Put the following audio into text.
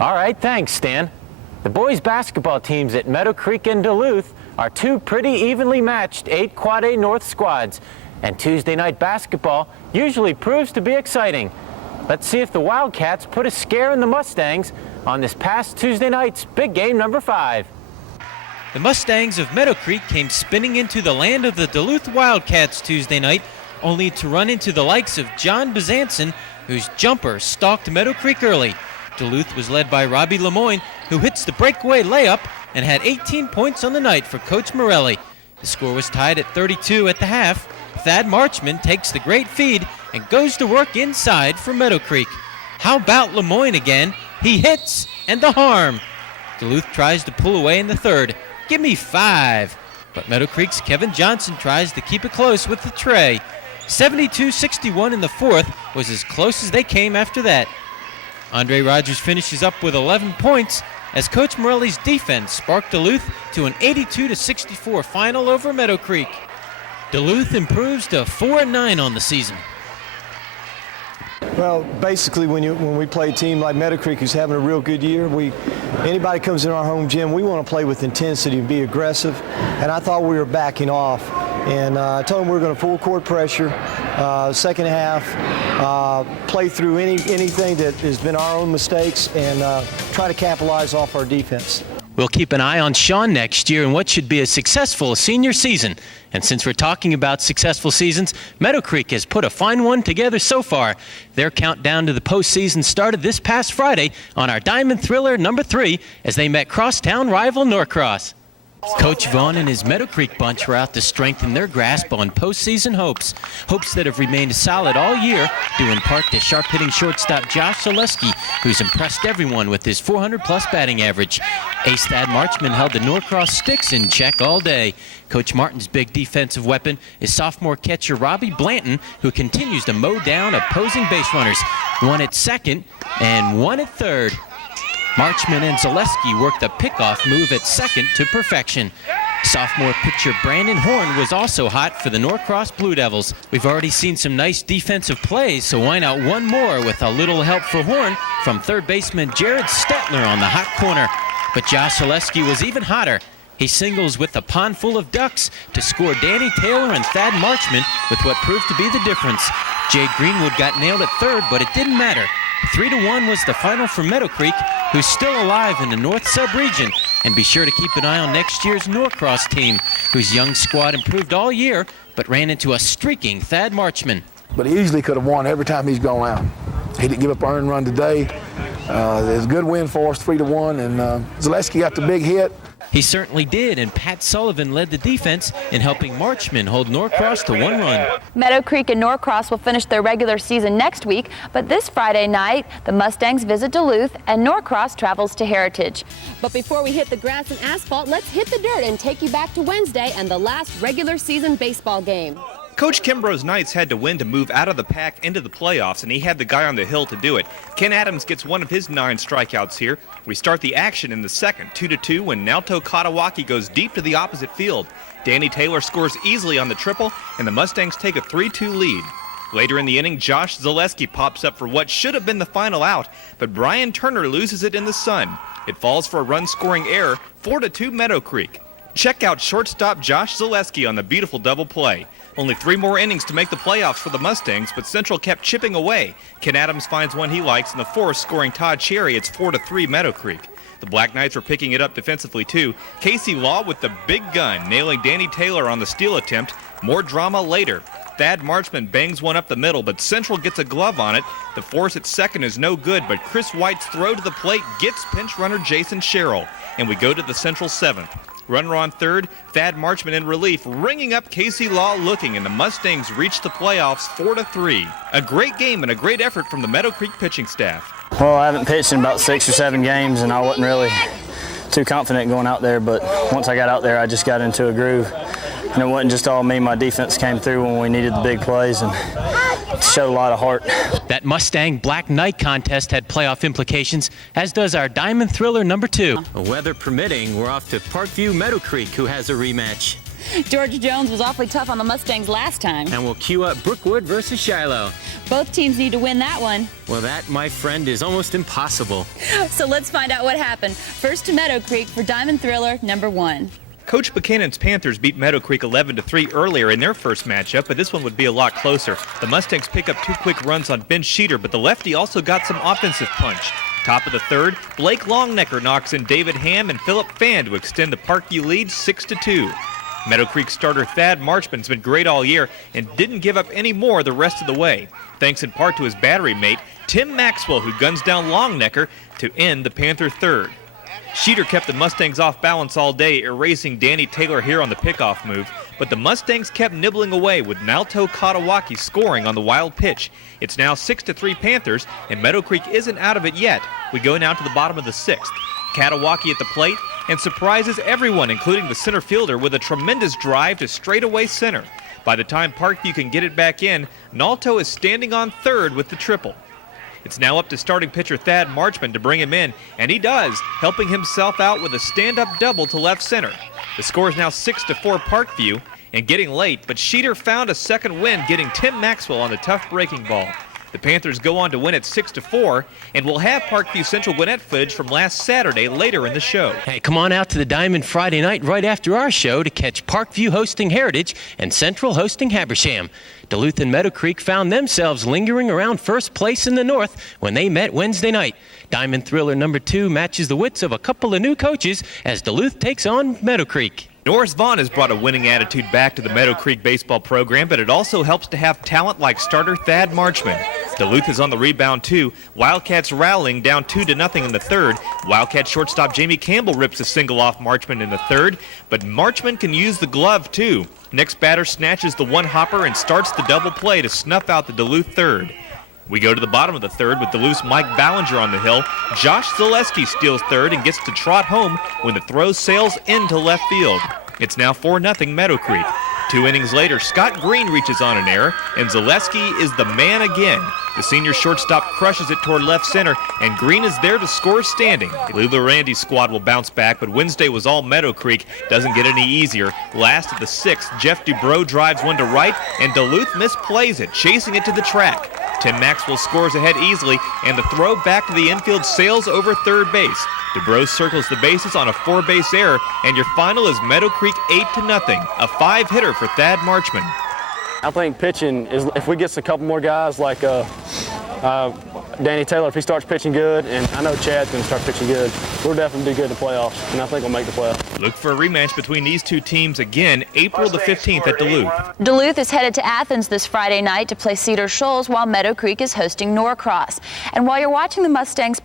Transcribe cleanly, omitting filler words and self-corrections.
All right, thanks, Stan. The boys' basketball teams at Meadow Creek and Duluth are two pretty evenly matched 8 Quad A North squads, and Tuesday night basketball usually proves to be exciting. Let's see if the Wildcats put a scare in the Mustangs on this past Tuesday night's big game number 5. The Mustangs of Meadow Creek came spinning into the land of the Duluth Wildcats Tuesday night, only to run into the likes of John Bezanson, whose jumper stalked Meadow Creek early. Duluth was led by Robbie Lemoyne, who hits the breakaway layup and had 18 points on the night for Coach Morelli. The score was tied at 32 at the half. Thad Marchman takes the great feed and goes to work inside for Meadow Creek. How about Lemoyne again? He hits, and the harm. Duluth tries to pull away in the third. Give me 5. But Meadow Creek's Kevin Johnson tries to keep it close with the tray. 72-61 in the fourth was as close as they came after that. Andre Rogers finishes up with 11 points as Coach Morelli's defense sparked Duluth to an 82-64 final over Meadow Creek. Duluth improves to 4-9 on the season. Well, basically, when we play a team like Meadow Creek who's having a real good year, anybody comes in our home gym, we want to play with intensity and be aggressive. And I thought we were backing off. And I told them we were going to full court pressure, second half, play through anything that has been our own mistakes, and try to capitalize off our defense. We'll keep an eye on Sean next year in what should be a successful senior season. And since we're talking about successful seasons, Meadow Creek has put a fine one together so far. Their countdown to the postseason started this past Friday on our Diamond Thriller number 3 as they met crosstown rival Norcross. Coach Vaughn and his Meadow Creek bunch were out to strengthen their grasp on postseason hopes that have remained solid all year, due in part to sharp-hitting shortstop Josh Zaleski, who's impressed everyone with his 400-plus batting average. Ace Thad Marchman held the Norcross Sticks in check all day. Coach Martin's big defensive weapon is sophomore catcher Robbie Blanton, who continues to mow down opposing base runners, one at second and one at third. Marchman and Zaleski worked a pickoff move at second to perfection. Sophomore pitcher Brandon Horn was also hot for the Norcross Blue Devils. We've already seen some nice defensive plays, so why not one more with a little help for Horn from third baseman Jared Stetler on the hot corner. But Josh Zaleski was even hotter. He singles with a pond full of ducks to score Danny Taylor and Thad Marchman with what proved to be the difference. Jade Greenwood got nailed at third, but it didn't matter. 3-1 was the final for Meadow Creek, who's still alive in the North Sub-region. And be sure to keep an eye on next year's Norcross team, whose young squad improved all year, but ran into a streaking Thad Marchman. But he easily could have won every time he's gone out. He didn't give up an earned run today. It was a good win for us, 3-1, and Zaleski got the big hit. He certainly did, and Pat Sullivan led the defense in helping Marchman hold Norcross to 1 run. Meadow Creek and Norcross will finish their regular season next week, but this Friday night, the Mustangs visit Duluth and Norcross travels to Heritage. But before we hit the grass and asphalt, let's hit the dirt and take you back to Wednesday and the last regular season baseball game. Coach Kimbrough's Knights had to win to move out of the pack into the playoffs, and he had the guy on the hill to do it. Ken Adams gets one of his 9 strikeouts here. We start the action in the second, 2-2, when Naoto Katawaki goes deep to the opposite field. Danny Taylor scores easily on the triple, and the Mustangs take a 3-2 lead. Later in the inning, Josh Zaleski pops up for what should have been the final out, but Brian Turner loses it in the sun. It falls for a run-scoring error, 4-2 Meadow Creek. Check out shortstop Josh Zaleski on the beautiful double play. Only 3 more innings to make the playoffs for the Mustangs, but Central kept chipping away. Ken Adams finds one he likes in the fourth, scoring Todd Cherry. It's 4-3 Meadow Creek. The Black Knights are picking it up defensively too. Casey Law with the big gun, nailing Danny Taylor on the steal attempt. More drama later. Thad Marchman bangs one up the middle, but Central gets a glove on it. The force at second is no good, but Chris White's throw to the plate gets pinch runner Jason Sherrill. And we go to the Central 7th. Runner on third, Thad Marchman in relief, ringing up Casey Law looking, and the Mustangs reach the playoffs 4-3. A great game and a great effort from the Meadow Creek pitching staff. Well, I haven't pitched in about 6 or 7 games, and I wasn't really too confident going out there, but once I got out there, I just got into a groove. And it wasn't just all me. My defense came through when we needed the big plays and showed a lot of heart. That Mustang Black Knight contest had playoff implications, as does our Diamond Thriller number 2. Weather permitting, we're off to Parkview Meadow Creek, who has a rematch. George Jones was awfully tough on the Mustangs last time. And we'll cue up Brookwood versus Shiloh. Both teams need to win that one. Well, that, my friend, is almost impossible. So let's find out what happened. First to Meadow Creek for Diamond Thriller number 1. Coach Buchanan's Panthers beat Meadow Creek 11-3 earlier in their first matchup, but this one would be a lot closer. The Mustangs pick up 2 quick runs on Ben Sheeter, but the lefty also got some offensive punch. Top of the third, Blake Longnecker knocks in David Ham and Philip Fan to extend the Parkview lead 6-2. Meadow Creek starter Thad Marchman's been great all year and didn't give up any more the rest of the way, thanks in part to his battery mate, Tim Maxwell, who guns down Longnecker to end the Panther third. Sheeter kept the Mustangs off balance all day, erasing Danny Taylor here on the pickoff move, but the Mustangs kept nibbling away with Nalto Katawaki scoring on the wild pitch. It's now 6-3 Panthers, and Meadow Creek isn't out of it yet. We go now to the bottom of the 6th. Katawaki at the plate and surprises everyone, including the center fielder, with a tremendous drive to straightaway center. By the time Parkview can get it back in, Nalto is standing on third with the triple. It's now up to starting pitcher Thad Marchman to bring him in, and he does, helping himself out with a stand-up double to left center. The score is now 6-4 Parkview, and getting late, but Sheeter found a second win, getting Tim Maxwell on the tough breaking ball. The Panthers go on to win at 6-4, and we'll have Parkview Central Gwinnett footage from last Saturday later in the show. Hey, come on out to the Diamond Friday night right after our show to catch Parkview hosting Heritage and Central hosting Habersham. Duluth and Meadow Creek found themselves lingering around first place in the North when they met Wednesday night. Diamond Thriller number 2 matches the wits of a couple of new coaches as Duluth takes on Meadow Creek. Norris Vaughn has brought a winning attitude back to the Meadow Creek baseball program, but it also helps to have talent like starter Thad Marchman. Duluth is on the rebound too. Wildcats rallying down 2-0 in the third. Wildcat shortstop Jamie Campbell rips a single off Marchman in the third, but Marchman can use the glove too. Next batter snatches the one-hopper and starts the double play to snuff out the Duluth third. We go to the bottom of the third with Duluth's Mike Ballinger on the hill. Josh Zaleski steals third and gets to trot home when the throw sails into left field. It's now 4-0 Meadow Creek. 2 innings later, Scott Green reaches on an error, and Zaleski is the man again. The senior shortstop crushes it toward left center, and Green is there to score standing. Lula Randy's squad will bounce back, but Wednesday was all Meadow Creek. Doesn't get any easier. Last of the 6th, Jeff Dubrow drives one to right, and Duluth misplays it, chasing it to the track. Tim Maxwell scores ahead easily, and the throw back to the infield sails over third base. Dubrow circles the bases on a 4-base error, and your final is Meadow Creek 8-0, a 5-hitter for Thad Marchman. I think pitching is, if we get a couple more guys like Danny Taylor, if he starts pitching good, and I know Chad's going to start pitching good, we'll definitely do good in the playoffs, and I think we'll make the playoffs. Look for a rematch between these two teams again April the 15th at Duluth. Duluth is headed to Athens this Friday night to play Cedar Shoals while Meadow Creek is hosting Norcross. And while you're watching the Mustangs